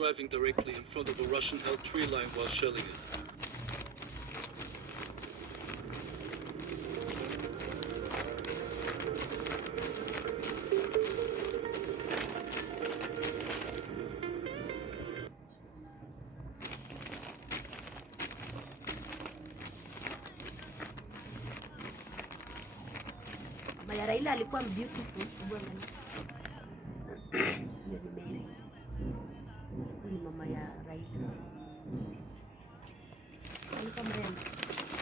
driving directly in front of a Russian held tree line while shelling it. Maya Raila alikuwa beautiful. Hiyo ni Mary. Huyu ni mama ya Raila. Alikuwa mrembo.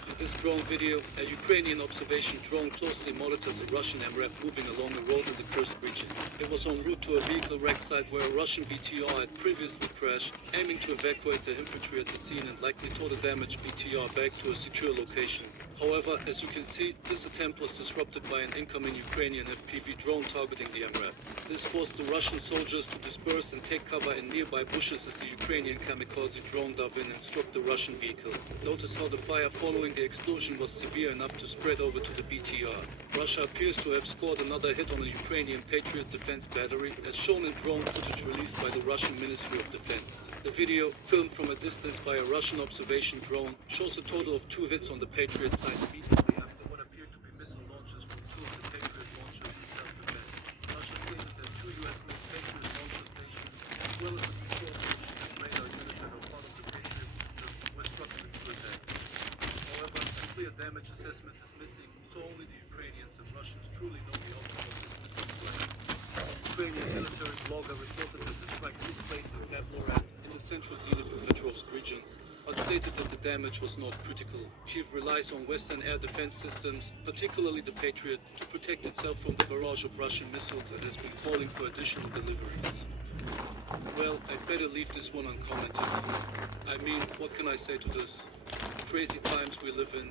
In this drone video, a Ukrainian observation drone closely monitors a Russian MRAP moving along a road in the Kursk region. It was en route to a vehicle wreck site where a Russian BTR had previously crashed, aiming to evacuate the infantry at the scene and likely tow the damaged BTR back to a secure location. However, as you can see, this attempt was disrupted by an incoming Ukrainian FPV drone targeting the MRAP. This forced the Russian soldiers to disperse and take cover in nearby bushes as the Ukrainian kamikaze drone dove in and struck the Russian vehicle. Notice how the fire following the explosion was severe enough to spread over to the BTR. Russia appears to have scored another hit on a Ukrainian Patriot defense battery, as shown in drone footage released by the Russian Ministry of Defense. The video, filmed from a distance by a Russian observation drone, shows a total of 2 hits on the Patriot site immediately after what appeared to be missile launches from 2 of the Patriot launchers in self-defense. Russia stated that 2 US-made Patriot launcher stations, as well as a control station and radar unit that are part of the Patriot system, were struck with 2 attacks. However, a clear damage assessment is missing, so only the Ukrainians and Russians truly know the outcome of this missile strike. Ukrainian military blogger reported that the strike took place in Pavlorad, in the central Dnipropetrovsk region, but stated that the damage was not critical. Kyiv relies on Western air defense systems, particularly the Patriot, to protect itself from the barrage of Russian missiles and has been calling for additional deliveries. Well, I'd better leave this one uncommented. I mean, what can I say to this? Crazy times we live in.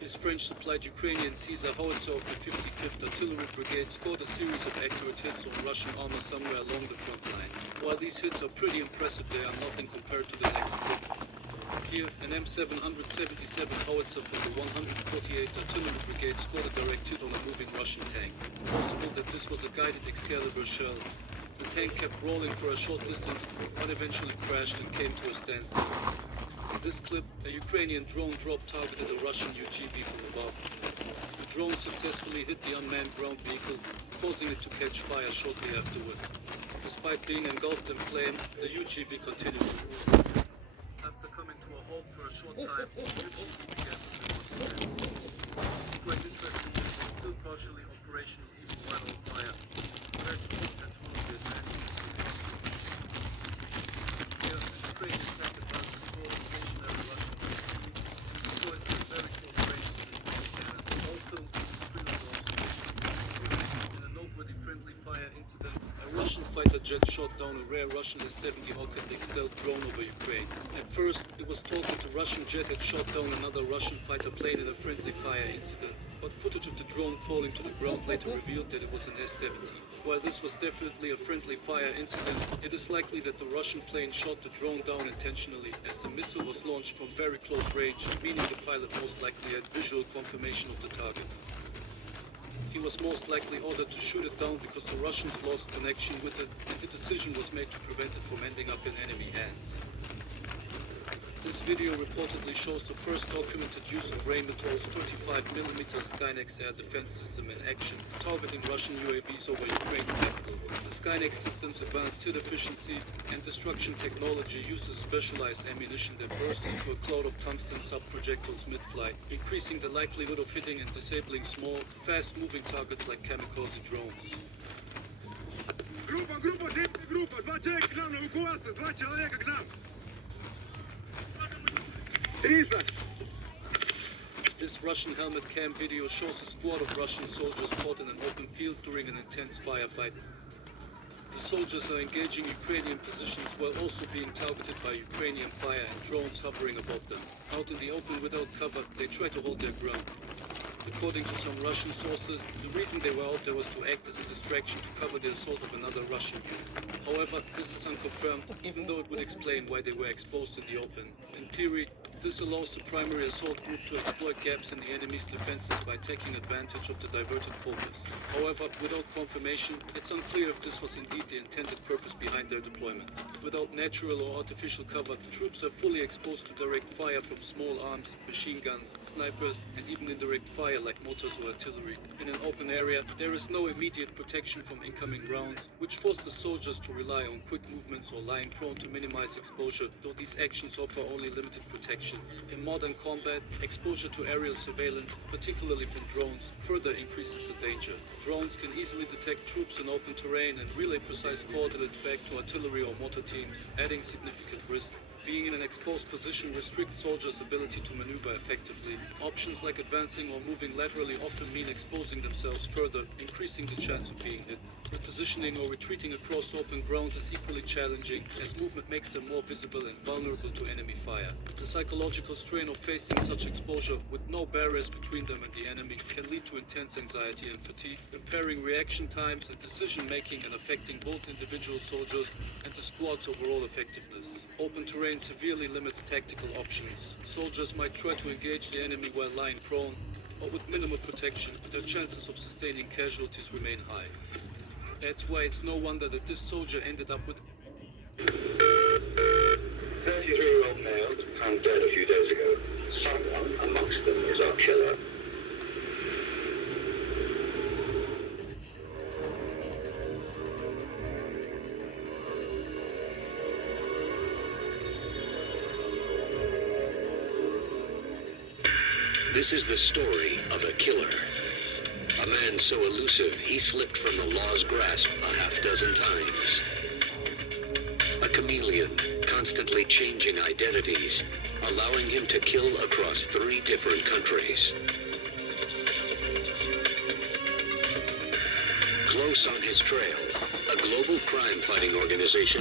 His French-supplied Ukrainian Caesar howitzer of the 55th Artillery Brigade scored a series of accurate hits on Russian armor somewhere along the front line. While these hits are pretty impressive, they are nothing compared to the next clip. Here, an M777 howitzer from the 148th Artillery Brigade scored a direct hit on a moving Russian tank. Possible that this was a guided Excalibur shell. The tank kept rolling for a short distance, but eventually crashed and came to a standstill. In this clip, a Ukrainian drone drop targeted a Russian UGV from above. The drone successfully hit the unmanned ground vehicle, causing it to catch fire shortly afterward. Despite being engulfed in flames, the UGV continued to move. After coming to a halt for a short time, it also began to move once again. Quite interesting that it was still partially operational even while on fire. There's hope that one of the advances. Here, a Ukrainian tank advances toward a stationary Russian UGV and destroys it at very close range to this missile cannon. Also, in a noteworthy friendly fire incident, a Russian fighter jet shot down a rare Russian S-70 Hawk-Attack stealth drone over Ukraine. At first, it was thought that the Russian jet had shot down another Russian fighter plane in a friendly fire incident, but footage of the drone falling to the ground later revealed that it was an S-70. While this was definitely a friendly fire incident, it is likely that the Russian plane shot the drone down intentionally, as the missile was launched from very close range, meaning the pilot most likely had visual confirmation of the target. He was most likely ordered to shoot it down because the Russians lost connection with it, and the decision was made to prevent it from ending up in enemy hands. This video reportedly shows the first documented use of Rheinmetall's 35mm Skynex air defense system in action, targeting Russian UAVs over Ukraine's capital. The Skynex system's advanced hit efficiency and destruction technology uses specialized ammunition that bursts into a cloud of tungsten sub-projectiles mid-flight, increasing the likelihood of hitting and disabling small, fast-moving targets like kamikaze drones. Группа, 2 человека к нам на эвакуацию, 2 человека к нам. 30. This Russian helmet cam video shows a squad of Russian soldiers caught in an open field during an intense firefight. The soldiers are engaging Ukrainian positions while also being targeted by Ukrainian fire and drones hovering above them. Out in the open without cover, they try to hold their ground. According to some Russian sources, the reason they were out there was to act as a distraction to cover the assault of another Russian unit. However, this is unconfirmed, even though it would explain why they were exposed in the open. In theory, This allows the primary assault group to exploit gaps in the enemy's defenses by taking advantage of the diverted focus. However, without confirmation, it's unclear if this was indeed the intended purpose behind their deployment. Without natural or artificial cover, troops are fully exposed to direct fire from small arms, machine guns, snipers, and even indirect fire like mortars or artillery. In an open area, there is no immediate protection from incoming rounds, which forces soldiers to rely on quick movements or lying prone to minimize exposure, though these actions offer only limited protection. In modern combat, exposure to aerial surveillance, particularly from drones, further increases the danger. Drones can easily detect troops in open terrain and relay precise coordinates back to artillery or mortar teams, adding significant risk. Being in an exposed position restricts soldiers' ability to maneuver effectively. Options like advancing or moving laterally often mean exposing themselves further, increasing the chance of being hit. Repositioning or retreating across open ground is equally challenging, as movement makes them more visible and vulnerable to enemy fire. The psychological strain of facing such exposure with no barriers between them and the enemy can lead to intense anxiety and fatigue, impairing reaction times and decision-making and affecting both individual soldiers and the squad's overall effectiveness. Open terrain severely limits tactical options. Soldiers might try to engage the enemy while lying prone, or with minimal protection, their chances of sustaining casualties remain high. That's why it's no wonder that this soldier ended up with 33-year-old male found dead a few days ago. Someone amongst them is our killer. This is the story of a killer. A man so elusive, he slipped from the law's grasp a half-dozen times. A chameleon, constantly changing identities, allowing him to kill across 3 different countries. Close on his trail, a global crime-fighting organization